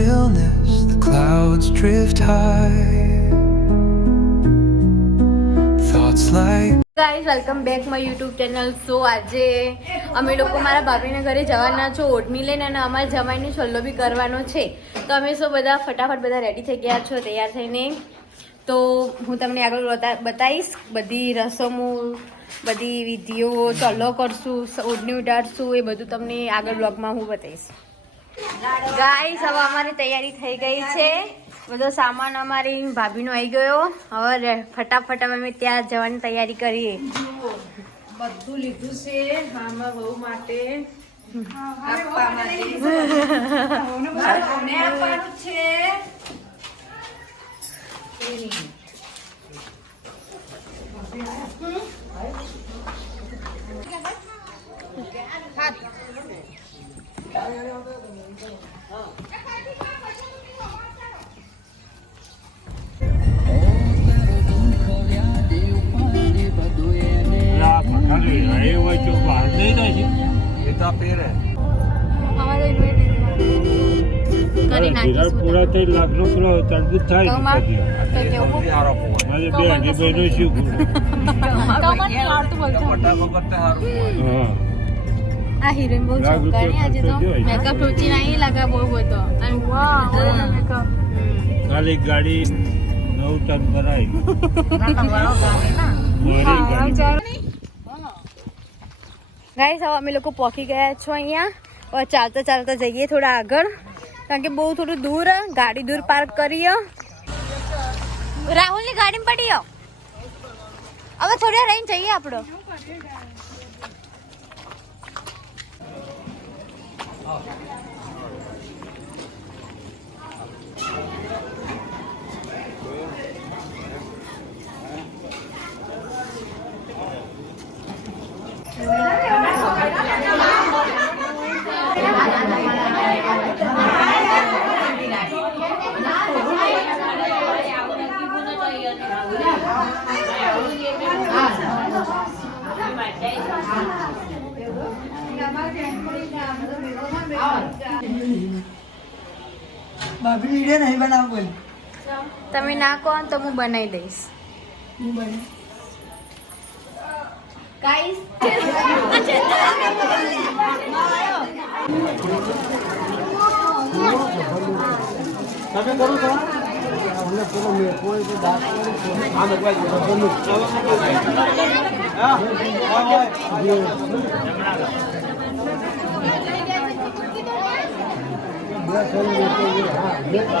stillness, the clouds drift high. Thoughts like guys welcome back my YouTube channel so આજે અમે લોકો મારા ભાભીના ઘરે જવાના છો ઓઢણી લઈને અને અમારા જમાઈને છલ્લો બી કરવાનો છે. તો અમે સૌ બધા ફટાફટ બધા રેડી થઈ ગયા છો તૈયાર થઈને. તો હું તમને આગળ બતાવીશ બધી રસમો બધી વિધિઓ ચલ્લો કરશું ઓઢણી ઉડાડશું એ બધું તમને આગળ બ્લોગમાં હું બતાવીશ. ગાઈસ હવે અમારી તૈયારી થઈ ગઈ છે. બધો સામાન અમારી ભાભીનો આવી ગયો. હવે ફટાફટ અમે ત્યાં જવાની તૈયારી કરીએ. બધું લીધું છે મામા બહુ માટે. આપવાનું છે. એ તો પહેરે પૂરા થઈ થાય? મારે બે અઢી આ હિરોઈન બહુ લાખ આજે તો મેકઅપ રૂચી નહીં લાગે બહુ બધો અને હમ. ખાલી ગાડી નવ ટન ભરાય મારી ગાડી ગાઈસ હવે અમે લોકો પહોંચી ગયા છો અહીંયા હવે ચાલતા ચાલતા જઈએ થોડા આગળ કારણ કે બહુ થોડું દૂર હે. ગાડી દૂર પાર્ક કરીએ રાહુલની ગાડીમાં પડી આવ હવે થોડી વાર રહીને જઈએ આપણો ભાભી વીડિયો નહીં બનાવ બોલ તમે ના કહો તો હું બનાવી દઈશ. હું બને. ગાઈસ ને પેલો મેકો એ બાપ હા મેકો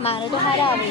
મારે તો હારા આવે.